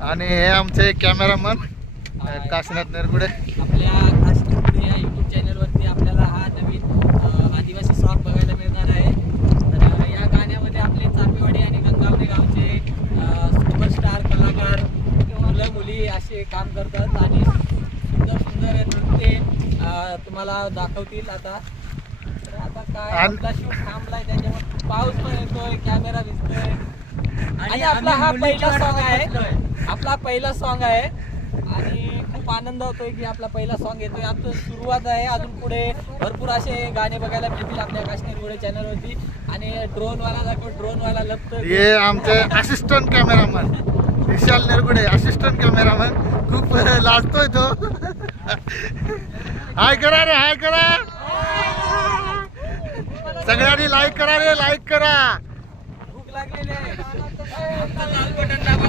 आणि हे आमचे कॅमेरामन काशीनाथ नरगुडे. आपल्या काशीनाथ या यूट्यूब चॅनलवरती आपल्याला हा नवीन आदिवासी सॉन्ग बघायला मिळणार आहे. तर या गाण्यामध्ये आपले चापेवाडी आणि गंगावणे गावचे सुपरस्टार कलाकार मुलं मुली असे काम करतात आणि सुंदर सुंदर नृत्य तुम्हाला दाखवतील. आता तर आता काय आपला शूट थांबलाय, त्याच्यामुळे पाऊस पण येतोय, कॅमेरा दिसतोय आणि आपला हा पहिला सॉन्ग आहे. आपला पहिला सॉन्ग आहे आणि खूप आनंद होतोय की आपला पहिला सॉन्ग येतोय. आता सुरुवात आहे, अजून पुढे भरपूर असे गाणे बघायला मिळतील आपल्या काश्मीर नरगुडे चॅनलवरती. आणि ड्रोनवाला दाखव, ड्रोनवाला लपतोय. हे आमचे असिस्टंट कॅमेरामन विशाल नरगुडे, असिस्टंट कॅमेरामन. खूप लाजतोय तो. हाय करा रे, हाय करा सगळ्यांनी, लाईक करा रे, लाईक करा. भूक लागलेली आहे. लाल बटन दाबा.